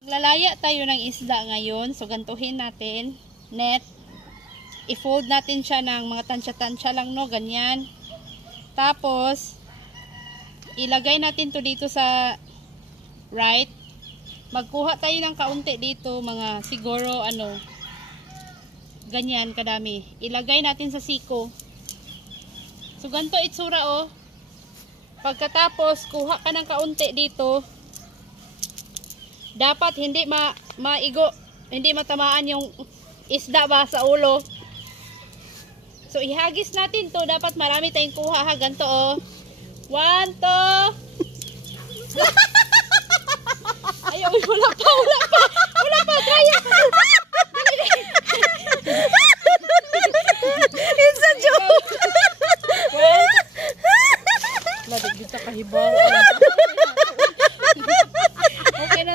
Lalaya tayo ng isda ngayon. So, gantuhin natin. Net. I-fold natin siya ng mga tansya-tansya lang, no? Ganyan. Tapos, ilagay natin to dito sa right. Magkuha tayo ng kaunti dito. Mga siguro, ganyan kadami. Ilagay natin sa siko. So, ganito itsura, oh. Pagkatapos, kuha ka ng kaunti dito. Dapat hindi maigo, hindi matamaan yung isda ba sa ulo. So, ihagis natin to. Dapat marami tayong kuha, ha. Ganito, oh. 1, 2. Ay, wala pa. Try it. It's a joke. Labig dito kahibaw. Okay na.